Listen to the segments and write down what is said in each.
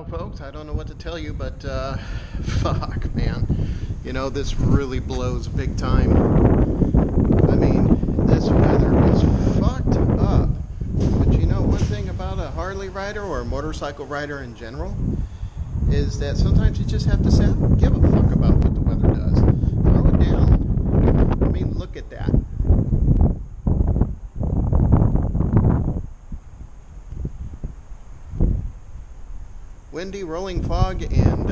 Well, folks, I don't know what to tell you, but fuck, man. You know, this really blows big time. I mean, this weather is fucked up. But you know, one thing about a Harley rider or a motorcycle rider in general is that sometimes you just have to say, I don't give a fuck about what the weather does. Throw it down. I mean, look at that. Windy, rolling fog, and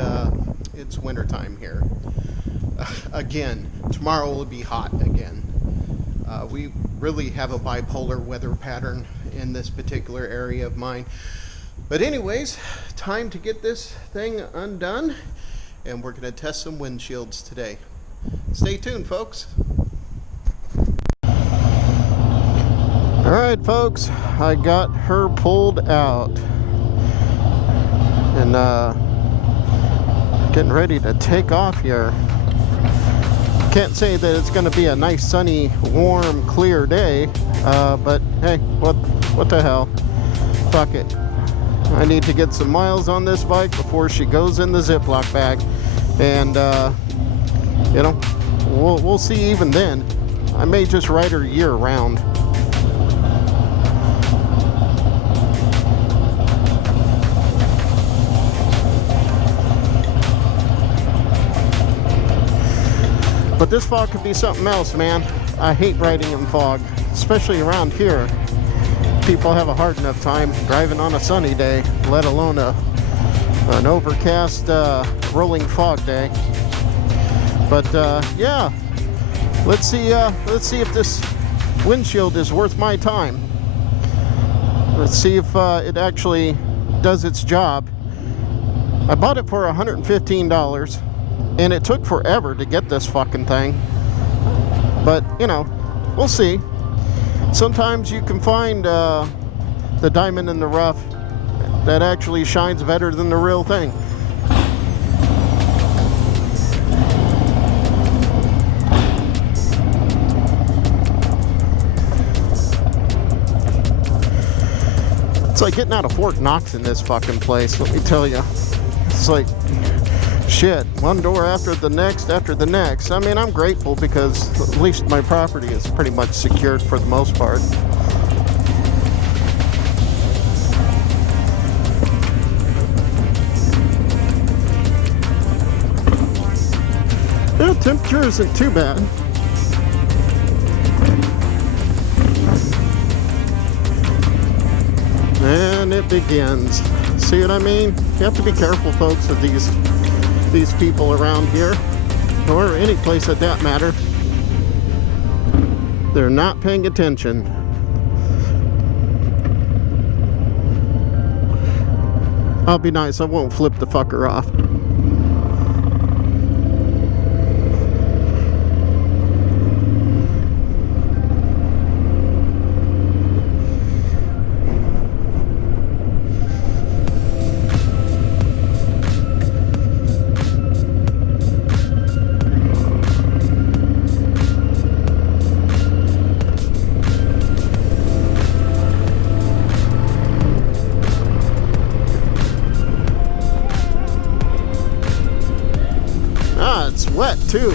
it's wintertime here. Again, tomorrow will be hot again. We really have a bipolar weather pattern in this particular area of mine. But anyways, time to get this thing undone, and we're going to test some windshields today. Stay tuned, folks. Alright, folks, I got her pulled out. And getting ready to take off here. Can't say that it's going to be a nice, sunny, warm, clear day, but hey, what the hell? Fuck it. I need to get some miles on this bike before she goes in the Ziploc bag, and you know, we'll see. Even then, I may just ride her year round. But this fog could be something else, man. I hate riding in fog, especially around here. People have a hard enough time driving on a sunny day, let alone an overcast, rolling fog day. But yeah, let's see if this windshield is worth my time. Let's see if it actually does its job. I bought it for $115. And it took forever to get this fucking thing. But, you know, we'll see. Sometimes you can find the diamond in the rough that actually shines better than the real thing. It's like getting out of Fort Knox in this fucking place, let me tell you. It's like... shit, one door after the next. I mean, I'm grateful because at least my property is pretty much secured for the most part. The temperature isn't too bad. And it begins. See what I mean? You have to be careful, folks, of these people around here, or any place at that matter. They're not paying attention. I'll be nice, I won't flip the fucker off. It's wet too.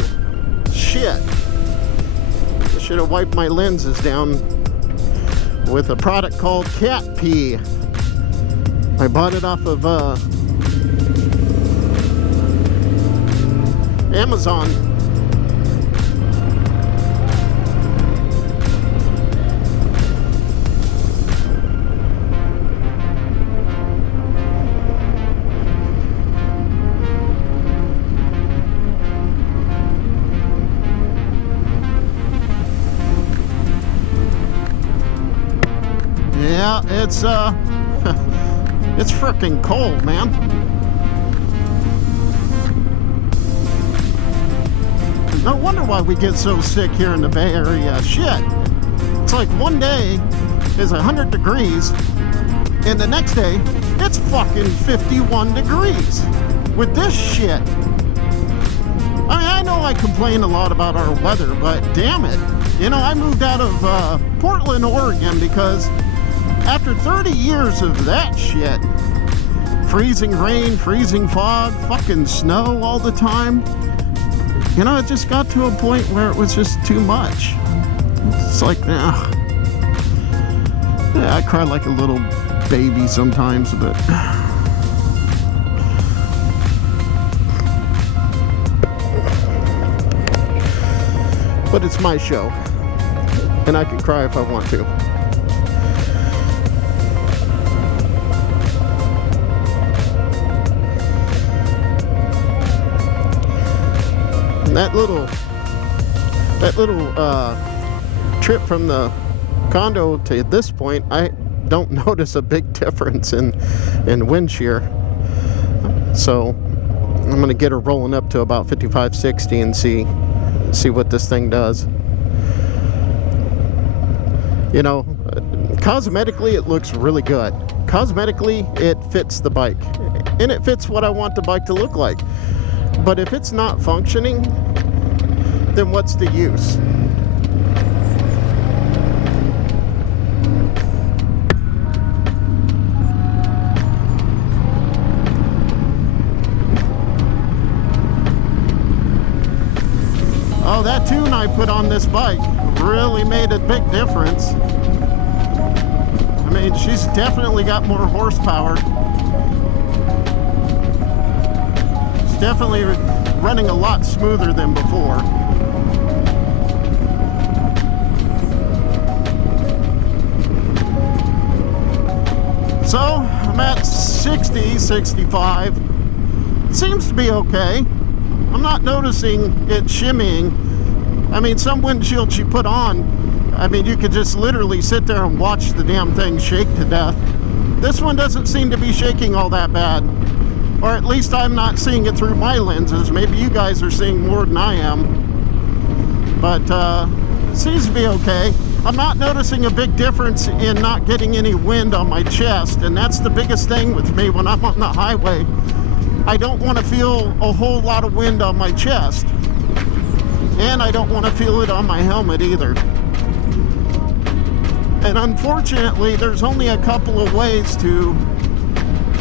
Shit. I should have wiped my lenses down with a product called cat pee. I bought it off of Amazon. Yeah, it's it's frickin' cold, man. No wonder why we get so sick here in the Bay Area. Shit. It's like one day is 100 degrees, and the next day it's fucking 51 degrees with this shit. I mean, I know I complain a lot about our weather, but damn it. You know, I moved out of Portland, Oregon because after 30 years of that shit, freezing rain, freezing fog, fucking snow all the time. You know, it just got to a point where it was just too much. It's like, nah. Yeah, I cry like a little baby sometimes, but it's my show, and I can cry if I want to. And that little trip from the condo to this point, I don't notice a big difference in wind shear. So I'm gonna get her rolling up to about 55, 60 and see what this thing does. You know, cosmetically it looks really good. Cosmetically it fits the bike, and it fits what I want the bike to look like. But if it's not functioning, then what's the use? Oh, that tune I put on this bike really made a big difference. I mean, she's definitely got more horsepower. It's definitely running a lot smoother than before. So, I'm at 60, 65. Seems to be okay. I'm not noticing it shimmying. I mean, some windshields you put on, I mean, you could just literally sit there and watch the damn thing shake to death. This one doesn't seem to be shaking all that bad. Or at least I'm not seeing it through my lenses. Maybe you guys are seeing more than I am. But, it seems to be okay. I'm not noticing a big difference in not getting any wind on my chest. And that's the biggest thing with me when I'm on the highway. I don't want to feel a whole lot of wind on my chest. And I don't want to feel it on my helmet either. And unfortunately, there's only a couple of ways to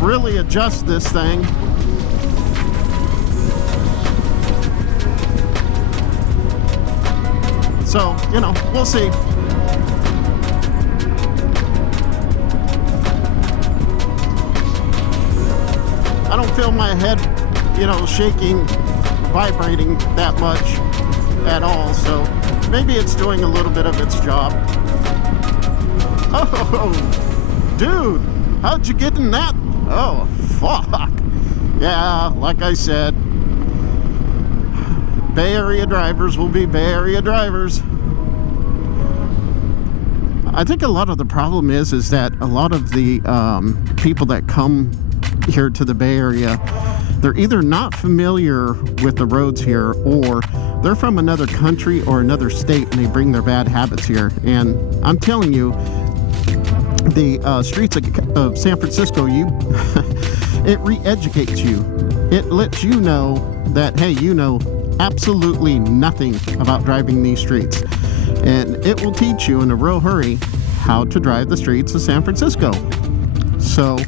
really adjust this thing. So, you know, we'll see. I don't feel my head, you know, shaking, vibrating that much at all, so maybe it's doing a little bit of its job. Oh, dude, how'd you get in that? Oh, fuck. Yeah, like I said, Bay Area drivers will be Bay Area drivers. I think a lot of the problem is that a lot of the people that come here to the Bay Area, they're either not familiar with the roads here, or they're from another country or another state and they bring their bad habits here. And I'm telling you, the streets of San Francisco, it re-educates you. It lets you know that, hey, you know absolutely nothing about driving these streets. And it will teach you in a real hurry how to drive the streets of San Francisco. So,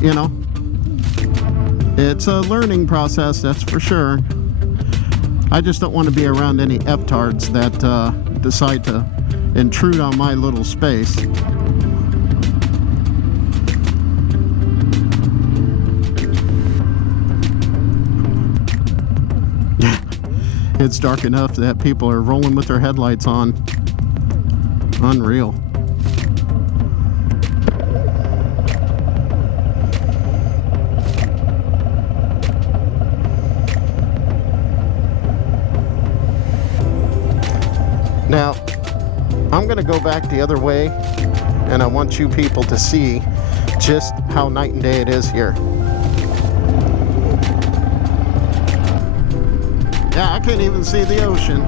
you know, it's a learning process, that's for sure. I just don't want to be around any F-tards that decide to intrude on my little space. It's dark enough that people are rolling with their headlights on. Unreal. Now, I'm going to go back the other way, and I want you people to see just how night and day it is here. Yeah, I can't even see the ocean.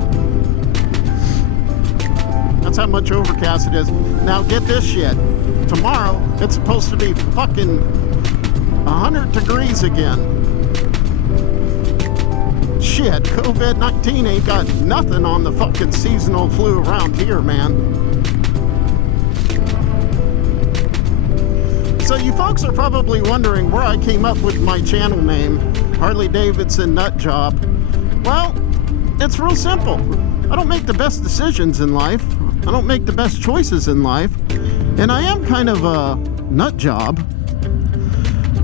That's how much overcast it is. Now get this shit. Tomorrow, it's supposed to be fucking 100 degrees again. Shit, COVID-19 ain't got nothing on the fucking seasonal flu around here, man. So you folks are probably wondering where I came up with my channel name, Harley Davidson Nut Job. Well, it's real simple. I don't make the best decisions in life. I don't make the best choices in life. And I am kind of a nut job.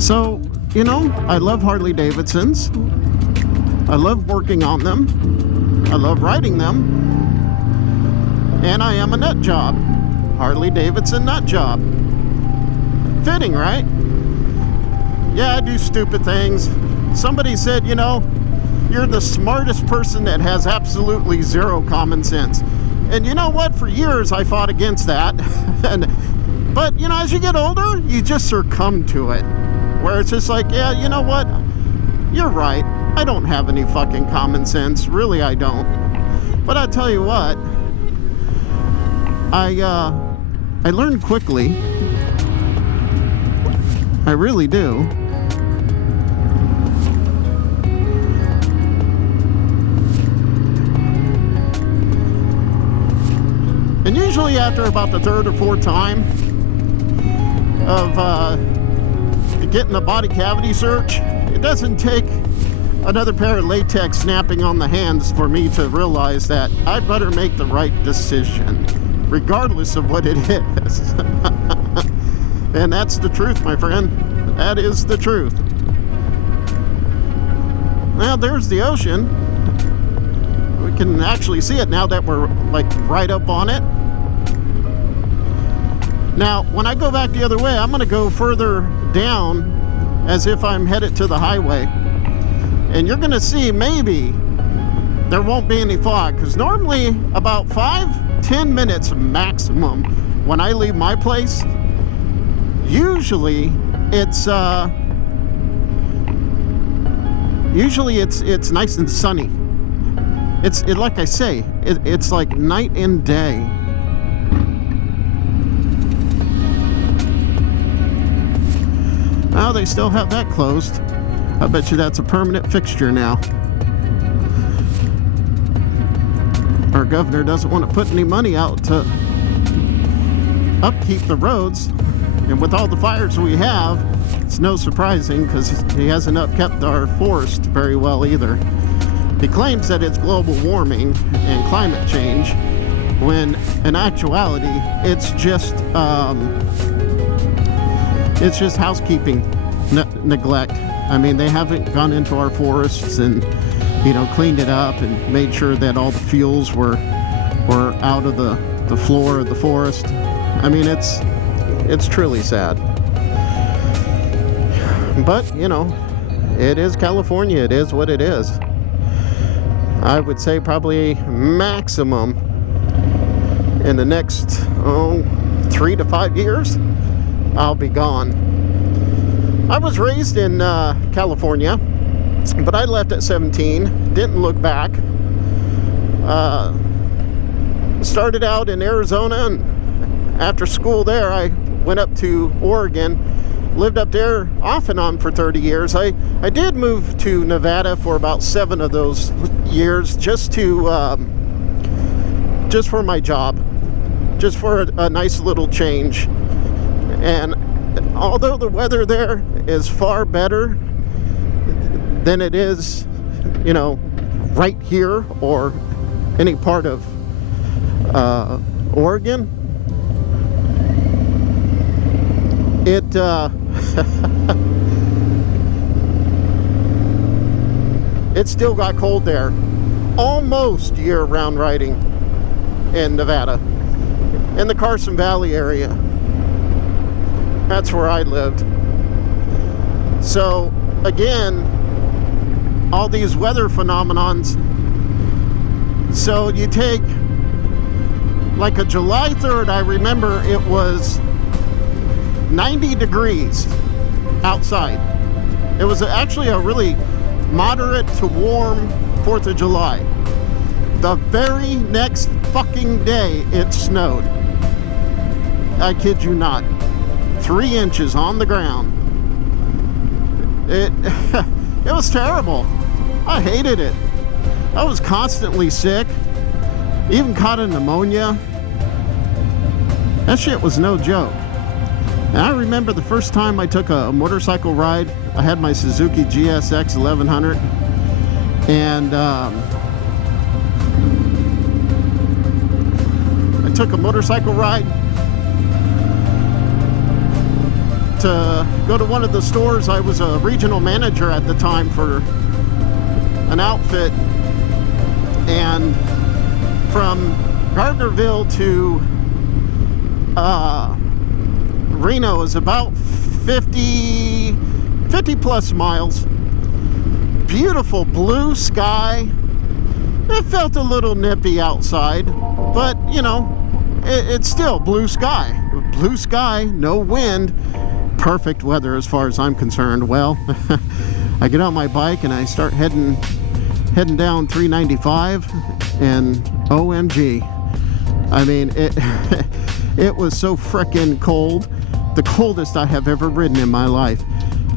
So, you know, I love Harley Davidsons. I love working on them. I love riding them. And I am a nut job. Harley Davidson Nut Job. Fitting, right? Yeah, I do stupid things. Somebody said, you know, you're the smartest person that has absolutely zero common sense. And you know what? For years I fought against that. But, you know, as you get older, you just succumb to it. Where it's just like, yeah, you know what? You're right. I don't have any fucking common sense. Really, I don't. But I'll tell you what. I learned quickly. I really do. And usually after about the third or fourth time of getting a body cavity search, it doesn't take another pair of latex snapping on the hands for me to realize that I better make the right decision, regardless of what it is. And that's the truth, my friend. That is the truth. Now there's the ocean. We can actually see it now that we're like right up on it. Now, when I go back the other way, I'm gonna go further down as if I'm headed to the highway. And you're gonna see maybe there won't be any fog, because normally about 5-10 minutes maximum when I leave my place, usually it's nice and sunny. It's like I say, it's like night and day. Oh, they still have that closed. I bet you that's a permanent fixture now. Our governor doesn't want to put any money out to upkeep the roads. And with all the fires we have, it's no surprising, because he hasn't upkept our forest very well either. He claims that it's global warming and climate change, when in actuality it's just housekeeping neglect. I mean, they haven't gone into our forests and, you know, cleaned it up and made sure that all the fuels were out of the floor of the forest. I mean, it's truly sad. But, you know, it is California. It is what it is. I would say probably maximum in the next 3 to 5 years, I'll be gone. I was raised in California, but I left at 17, didn't look back. Started out in Arizona, and after school there, I went up to Oregon, lived up there off and on for 30 years. I did move to Nevada for about 7 of those years, just for my job, just for a nice little change. And although the weather there is far better than it is, you know, right here or any part of Oregon, it it still got cold there. Almost year-round riding in Nevada, in the Carson Valley area. That's where I lived. So again, all these weather phenomenons. So you take like a July 3rd, I remember it was 90 degrees outside. It was actually a really moderate to warm 4th of July. The very next fucking day it snowed. I kid you not. 3 inches on the ground. It was terrible. I hated it. I was constantly sick. Even caught a pneumonia. That shit was no joke. And I remember the first time I took a motorcycle ride. I had my Suzuki GSX 1100, and I took a motorcycle ride to go to one of the stores. I was a regional manager at the time for an outfit, and from Gardnerville to Reno is about 50 plus miles. Beautiful blue sky. It felt a little nippy outside, but you know, it's still blue sky. Blue sky, no wind. Perfect weather as far as I'm concerned. Well, I get on my bike and I start heading down 395, and OMG. I mean, it was so frickin' cold. The coldest I have ever ridden in my life.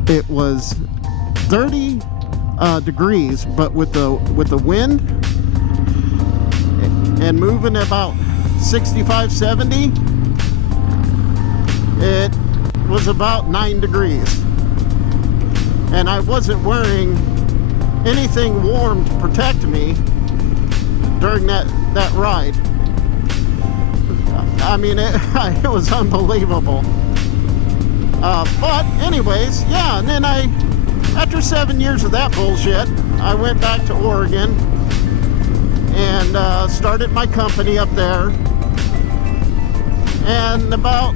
It was 30 degrees, but with the wind and moving about 65, 70, it was about 9 degrees. And I wasn't wearing anything warm to protect me during that ride. I mean, it was unbelievable. But anyways, yeah, and then after 7 years of that bullshit, I went back to Oregon and started my company up there. And about,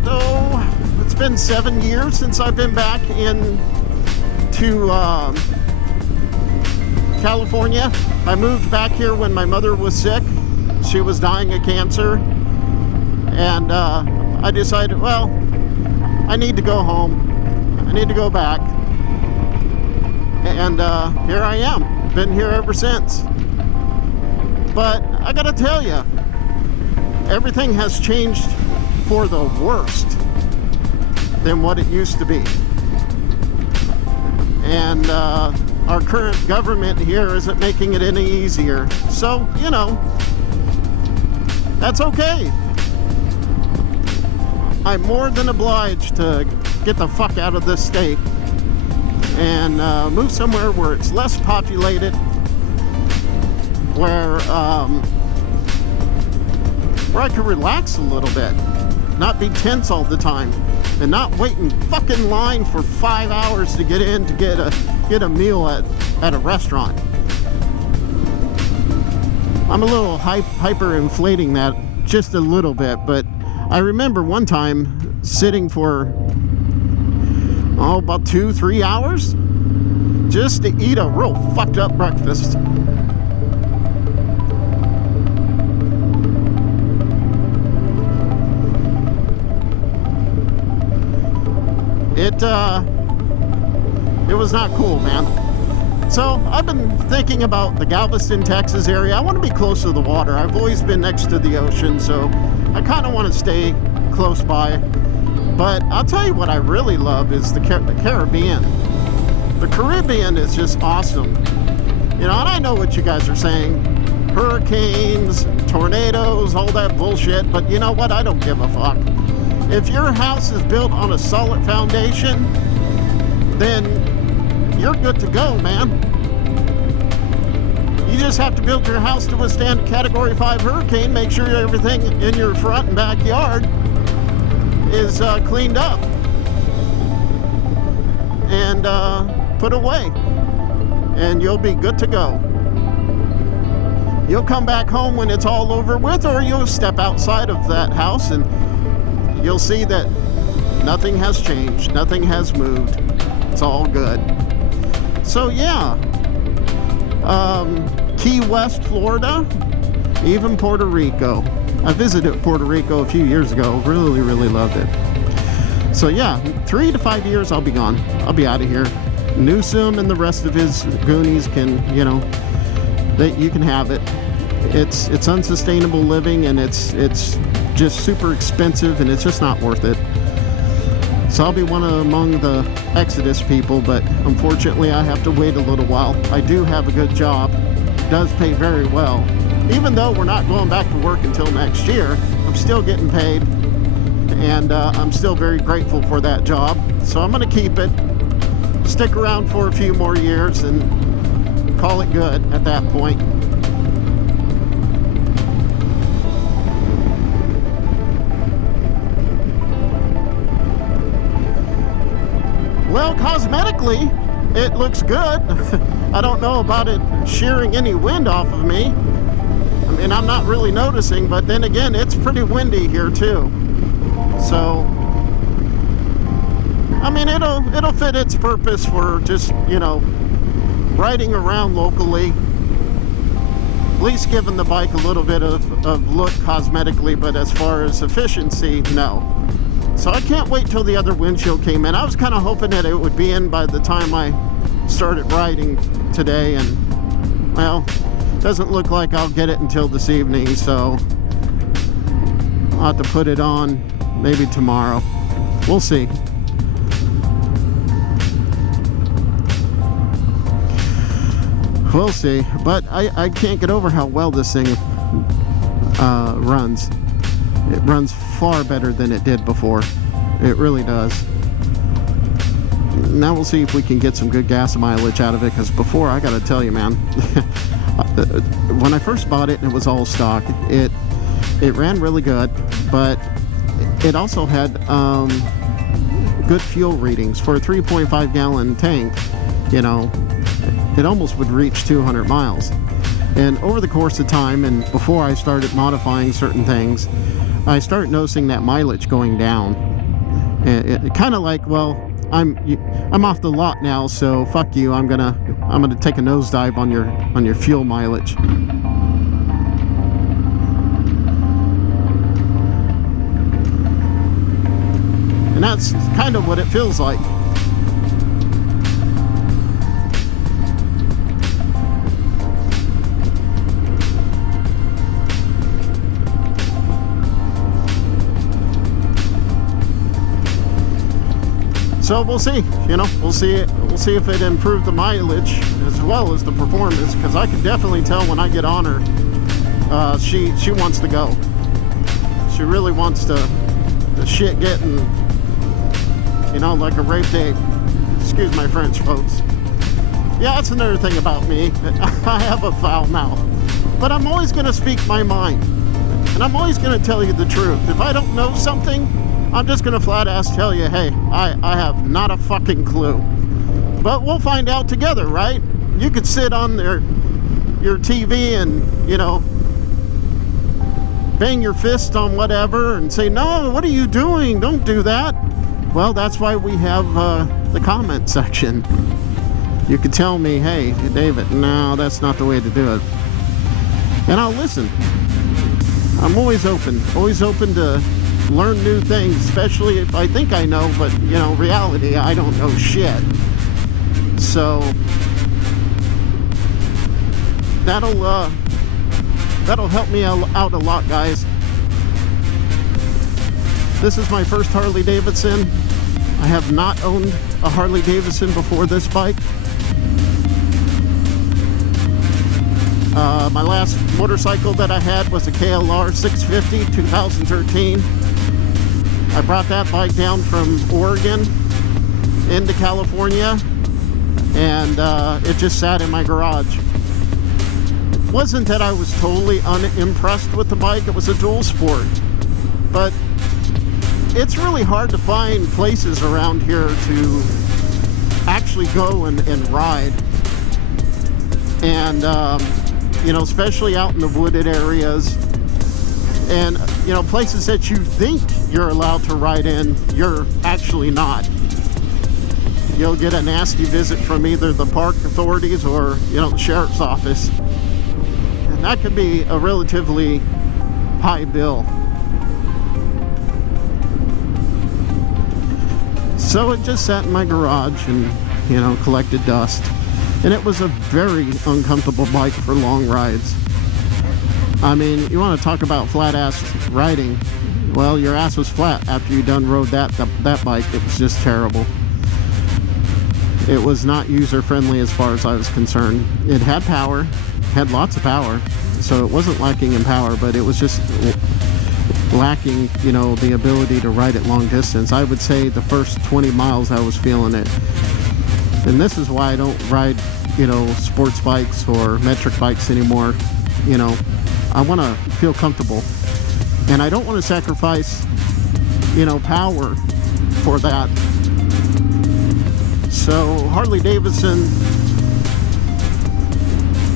it's been 7 years since I've been back to California. I moved back here when my mother was sick. She was dying of cancer. And I decided, well, I need to go home. I need to go back. And here I am. Been here ever since. But I gotta tell you, everything has changed for the worst than what it used to be. And our current government here isn't making it any easier. So, you know, that's okay. I'm more than obliged to get the fuck out of this state and move somewhere where it's less populated, where I can relax a little bit, not be tense all the time, and not wait in fucking line for 5 hours to get in to get a meal at a restaurant. I'm a little hyper inflating that just a little bit, but I remember one time sitting for about 2-3 hours just to eat a real fucked up breakfast. It was not cool, man. So I've been thinking about the Galveston, Texas area. I want to be close to the water. I've always been next to the ocean, so I kind of want to stay close by. But I'll tell you what I really love is the Caribbean. The Caribbean is just awesome. You know, and I know what you guys are saying. Hurricanes, tornadoes, all that bullshit. But you know what? I don't give a fuck. If your house is built on a solid foundation, then you're good to go, man. You just have to build your house to withstand a Category 5 hurricane. Make sure everything in your front and backyard is cleaned up and put away, and you'll be good to go. You'll come back home when it's all over with, or you'll step outside of that house and you'll see that nothing has changed, nothing has moved. It's all good. So yeah, Key West, Florida, even Puerto Rico. I visited Puerto Rico a few years ago. Really, really loved it. So yeah, 3 to 5 years I'll be gone. I'll be out of here. Newsom and the rest of his goonies can, you know, you can have it. It's unsustainable living, and it's just super expensive, and it's just not worth it. So I'll be among the Exodus people, but unfortunately I have to wait a little while. I do have a good job. It does pay very well. Even though we're not going back to work until next year, I'm still getting paid. and I'm still very grateful for that job. So I'm going to keep it, stick around for a few more years, and call it good at that point. Well, cosmetically, it looks good. I don't know about it shearing any wind off of me. I mean, I'm not really noticing, but then again, it's pretty windy here too. So, I mean, it'll fit its purpose for just, you know, riding around locally. At least giving the bike a little bit of look cosmetically, but as far as efficiency, no. So I can't wait till the other windshield came in. I was kind of hoping that it would be in by the time I started riding today, and well, doesn't look like I'll get it until this evening, so I'll have to put it on maybe tomorrow. We'll see. We'll see, but I can't get over how well this thing runs. It runs far better than it did before. It really does. Now we'll see if we can get some good gas mileage out of it, because before, I gotta tell you, man, when I first bought it, it was all stock. It ran really good, but it also had good fuel readings. For a 3.5 gallon tank, you know, it almost would reach 200 miles. And over the course of time, and before I started modifying certain things, I started noticing that mileage going down. It kind of like, well, I'm off the lot now, so fuck you. I'm gonna take a nosedive on your fuel mileage. And that's kind of what it feels like. So we'll see, you know, we'll see if it improved the mileage as well as the performance, because I can definitely tell when I get on her, she wants to go. She really wants to, the shit getting, you know, like a rape date. Excuse my French, folks. Yeah, that's another thing about me. I have a foul mouth, but I'm always going to speak my mind, and I'm always going to tell you the truth. If I don't know something, I'm just gonna flat ass tell you, hey, I have not a fucking clue. But we'll find out together, right? You could sit on your TV and, you know, bang your fist on whatever and say, no, what are you doing? Don't do that. Well, that's why we have the comment section. You could tell me, hey, David, no, that's not the way to do it. And I'll listen. I'm always open to learn new things, especially if I think I know, but, you know, reality, I don't know shit. So that'll help me out a lot, guys. This is my first Harley Davidson. I have not owned a Harley Davidson before this bike. My last motorcycle that I had was a KLR 650 2013. I brought that bike down from Oregon into California, and it just sat in my garage. It wasn't that I was totally unimpressed with the bike. It was a dual sport, but it's really hard to find places around here to actually go and ride. And you know, especially out in the wooded areas, and, you know, places that you think you're allowed to ride in, you're actually not. You'll get a nasty visit from either the park authorities or, you know, the sheriff's office. And that could be a relatively high bill. So it just sat in my garage and, you know, collected dust. And it was a very uncomfortable bike for long rides. I mean, you want to talk about flat-ass riding. Well, your ass was flat after you done rode that bike. It was just terrible. It was not user-friendly as far as I was concerned. It had power, had lots of power, so it wasn't lacking in power, but it was just, lacking, you know, the ability to ride it long distance. I would say the first 20 miles I was feeling it. And this is why I don't ride, you know, sports bikes or metric bikes anymore. You know, I want to feel comfortable. And I don't want to sacrifice, you know, power for that. So Harley Davidson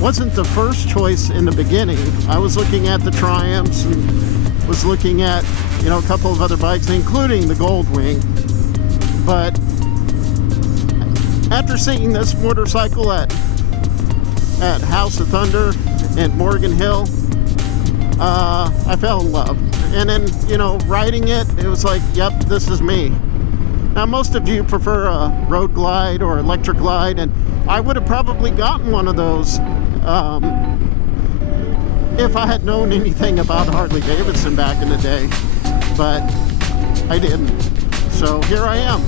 wasn't the first choice in the beginning. I was looking at the Triumphs and was looking at, you know, a couple of other bikes, including the Goldwing. But after seeing this motorcycle at House of Thunder and Morgan Hill, I fell in love. And then, you know, riding it, it was like, yep, this is me. Now, most of you prefer a road glide or electric glide, and I would have probably gotten one of those if I had known anything about Harley Davidson back in the day, but I didn't. So here I am.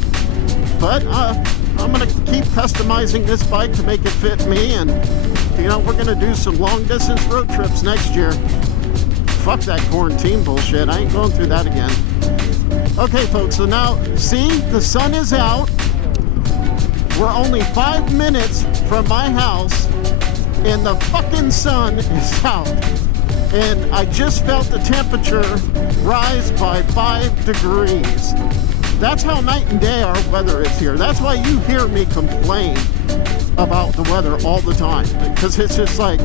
But I'm going to keep customizing this bike to make it fit me, and, you know, we're going to do some long distance road trips next year. Fuck that quarantine bullshit. I ain't going through that again. Okay, folks, so now, see, the sun is out. We're only 5 minutes from my house, and the fucking sun is out. And I just felt the temperature rise by 5 degrees. That's how night and day our weather is here. That's why you hear me complain about the weather all the time. Because it's just like,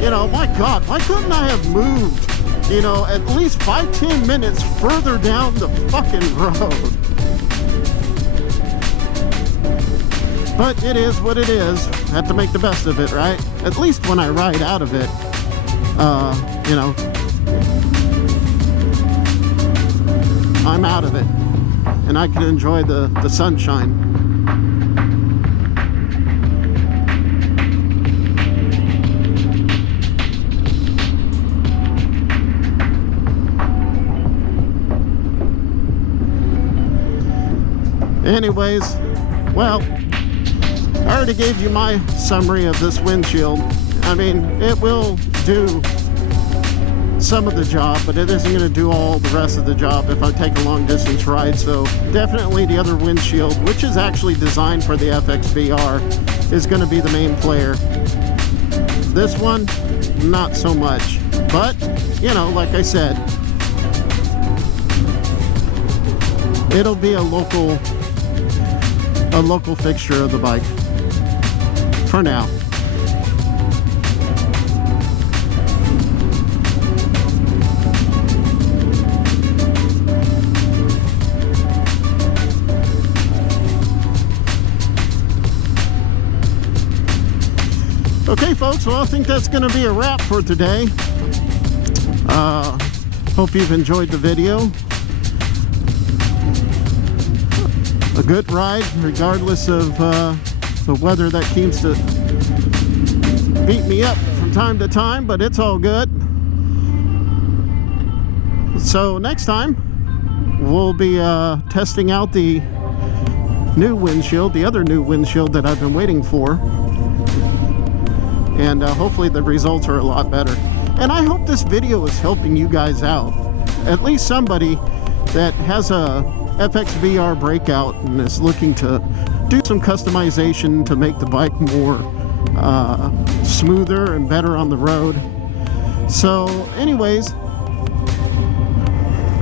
you know, my God, why couldn't I have moved, you know, at least 5-10 minutes further down the fucking road? But it is what it is. Have to make the best of it, right? At least when I ride out of it, you know, I'm out of it, and I can enjoy the sunshine. Anyways, well, I already gave you my summary of this windshield. I mean, it will do some of the job, but it isn't going to do all the rest of the job if I take a long distance ride. So definitely the other windshield, which is actually designed for the FXBR, is going to be the main player. This one, not so much. But, you know, like I said, it'll be a local fixture of the bike for now. Okay, folks, well, I think that's going to be a wrap for today. Hope you've enjoyed the video. A good ride, regardless of the weather that keeps to beat me up from time to time, but it's all good. So next time, we'll be testing out the new windshield, the other new windshield that I've been waiting for. And hopefully the results are a lot better. And I hope this video is helping you guys out. At least somebody that has a FXBR Breakout and is looking to do some customization to make the bike more smoother and better on the road. So anyways,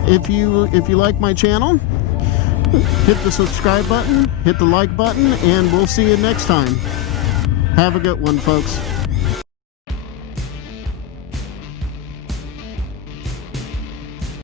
if you like my channel, hit the subscribe button, hit the like button, and we'll see you next time. Have a good one, folks.